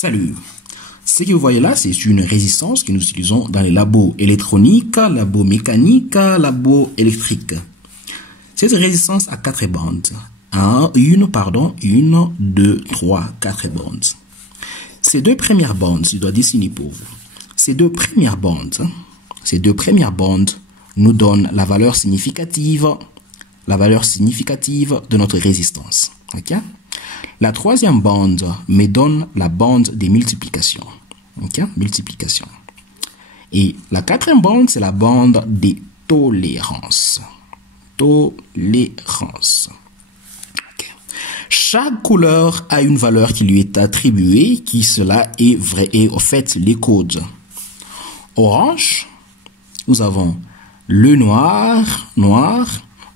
Salut. Ce que vous voyez là, c'est une résistance que nous utilisons dans les labos électroniques, labos mécaniques, labos électriques. Cette résistance a 4 bandes. Une, deux, trois, 4 bandes. Ces deux premières bandes, je dois dessiner pour vous. Ces deux premières bandes nous donnent la valeur significative de notre résistance. Ok? La troisième bande me donne la bande des multiplications. Ok? Multiplication. Et la quatrième bande, c'est la bande des tolérances. Tolérance. Okay. Chaque couleur a une valeur qui lui est attribuée, qui cela est vrai, et au fait les codes. Orange, nous avons le noir,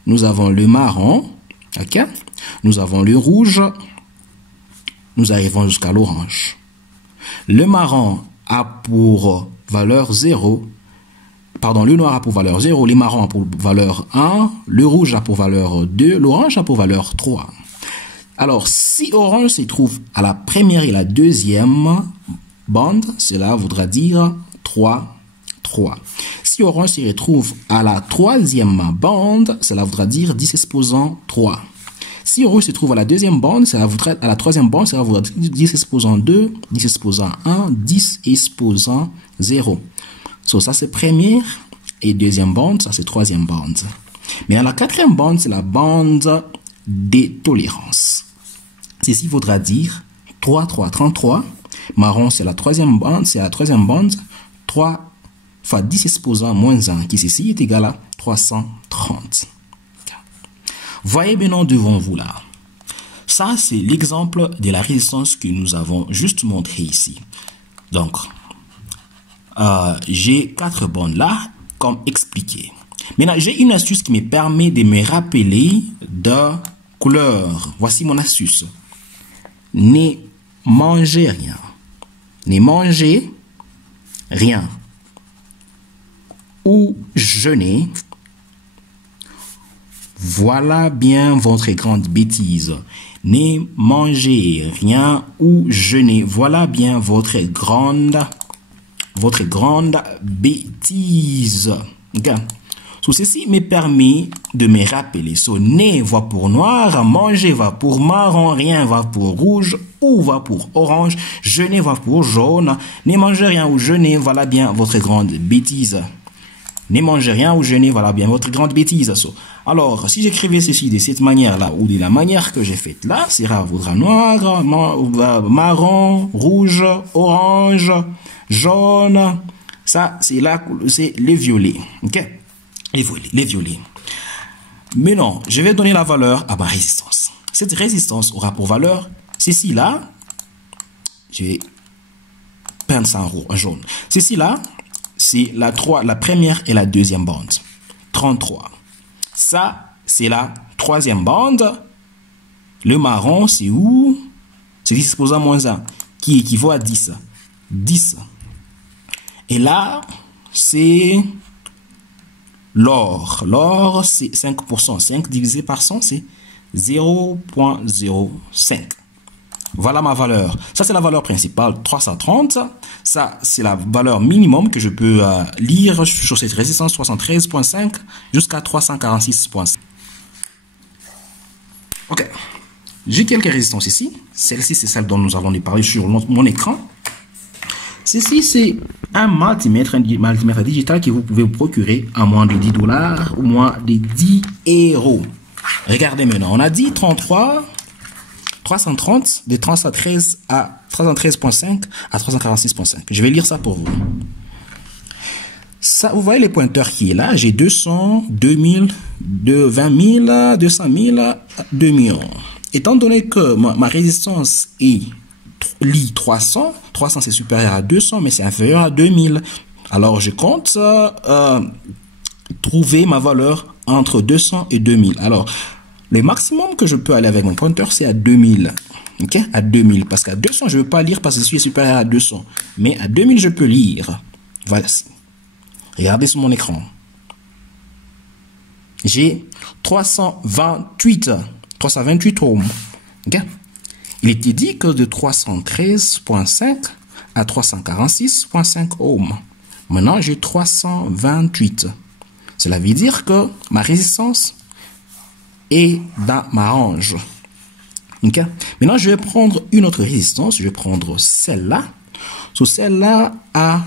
nous avons le marron, ok? Nous avons le rouge, nous arrivons jusqu'à l'orange. Le marron a pour valeur 0, le noir a pour valeur 0, le marron a pour valeur 1, le rouge a pour valeur 2, l'orange a pour valeur 3. Alors, si orange se trouve à la première et la deuxième bande, cela voudra dire 3, 3. Si orange se retrouve à la troisième bande, cela voudra dire 10 exposant 3. Si rouge se trouve à la deuxième bande, cela voudra à la troisième bande, cela voudra dire 10 exposant 2, 10 exposant 1, 10 exposant 0. So, ça c'est première et deuxième bande, ça c'est troisième bande. Mais à la quatrième bande, c'est la bande des tolérances. Ceci voudra dire 3, 3, 33. Marron, c'est la troisième bande, 3 fois 10 exposant moins 1, qui ceci est égal à 330. Voyez maintenant devant vous là. Ça, c'est l'exemple de la résistance que nous avons juste montré ici. Donc, j'ai 4 bandes là, comme expliqué. Maintenant, j'ai une astuce qui me permet de me rappeler de couleur. Voici mon astuce. Ne mangez rien. Ne mangez rien. Ou jeûnez. Voilà bien votre grande bêtise. Ne mangez rien ou jeûnez. Voilà bien votre grande bêtise. Okay. So, ceci me permet de me rappeler. So, ne va pour noir, manger va pour marron, rien va pour rouge, ou va pour orange, jeûner va pour jaune. Ne mangez rien ou jeûnez, voilà bien votre grande bêtise. Ne mangez rien ou jeûnez, voilà bien votre grande bêtise. So, alors, si j'écrivais ceci de cette manière-là, ou de la manière que j'ai faite là, cela vaudra noir, marron, rouge, orange, jaune. Ça, c'est les violets. Ok? Les violets. Maintenant, je vais donner la valeur à ma résistance. Cette résistance aura pour valeur ceci là. Je vais peindre ça en jaune. Ceci là, c'est la première et la deuxième bande. 33. Ça, c'est la troisième bande. Le marron, c'est où? C'est 10 exposant moins 1, qui équivaut à 10. 10. Et là, c'est l'or. L'or, c'est 5%. 5 divisé par 100, c'est 0,05. Voilà ma valeur. Ça, c'est la valeur principale, 330. Ça, c'est la valeur minimum que je peux lire sur cette résistance 73.5 jusqu'à 346.5. Ok. J'ai quelques résistances ici. Celle-ci, c'est celle dont nous avons parlé sur mon écran. Ceci, c'est un multimètre digital que vous pouvez vous procurer à moins de $10 ou moins de 10 €. Regardez maintenant. On a dit 330 de 313 à 313.5 à 346.5. Je vais lire ça pour vous. Ça, vous voyez les pointeurs qui est là. J'ai 200, 2000, 20 000, 200 000, 2 millions. Étant donné que ma résistance est 300, 300 c'est supérieur à 200, mais c'est inférieur à 2000. Alors je compte trouver ma valeur entre 200 et 2000. Alors, le maximum que je peux aller avec mon pointeur, c'est à 2000. Ok? À 2000. Parce qu'à 200, je ne veux pas lire parce que je suis supérieur à 200. Mais à 2000, je peux lire. Voilà. Regardez sur mon écran. J'ai 328 ohms. Ok? Il était dit que de 313.5 à 346.5 ohms. Maintenant, j'ai 328. Cela veut dire que ma résistance est dans ma range. OK? Maintenant, je vais prendre une autre résistance. Je vais prendre celle-là. So, celle-là a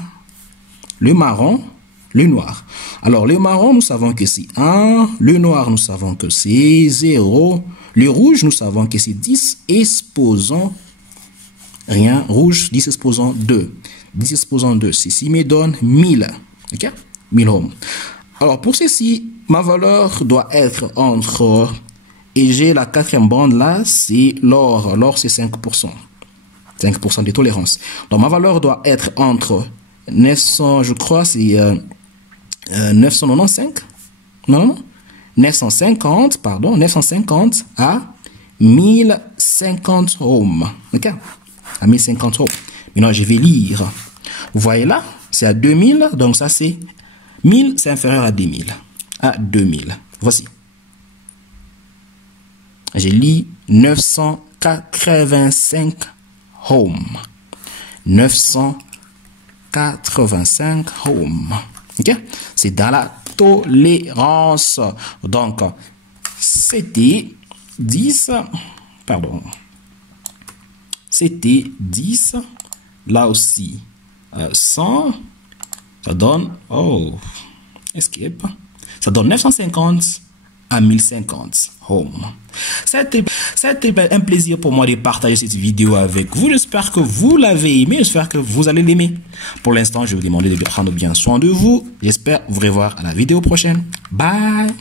le marron, le noir. Alors, le marron, nous savons que c'est 1. Le noir, nous savons que c'est 0. Le rouge, nous savons que c'est 10. Exposant rien. Rouge, 10 exposant 2. 10 exposant 2. Ceci me donne 1000. OK? 1000 ohms. Alors, pour ceci, ma valeur doit être entre... Et j'ai la quatrième bande là, c'est l'or. L'or, c'est 5%. 5% de tolérance. Donc, ma valeur doit être entre 900, je crois, c'est 995. Non, 950, pardon, 950 à 1050 ohms. OK? À 1050 ohms. Maintenant, je vais lire. Vous voyez là, c'est à 2000. Donc, ça, c'est 1000, c'est inférieur à 2000. À 2000. Voici. J'ai lu 985 ohms. 985 ohms. OK? C'est dans la tolérance. Donc, c'était 10. Pardon. C'était 10. Là aussi, 100. Ça donne... Oh, escape. Ça donne 950 à 1050 ohms. C'était un plaisir pour moi de partager cette vidéo avec vous. J'espère que vous l'avez aimé. J'espère que vous allez l'aimer. Pour l'instant, je vais vous demander de prendre bien soin de vous. J'espère vous revoir à la vidéo prochaine. Bye!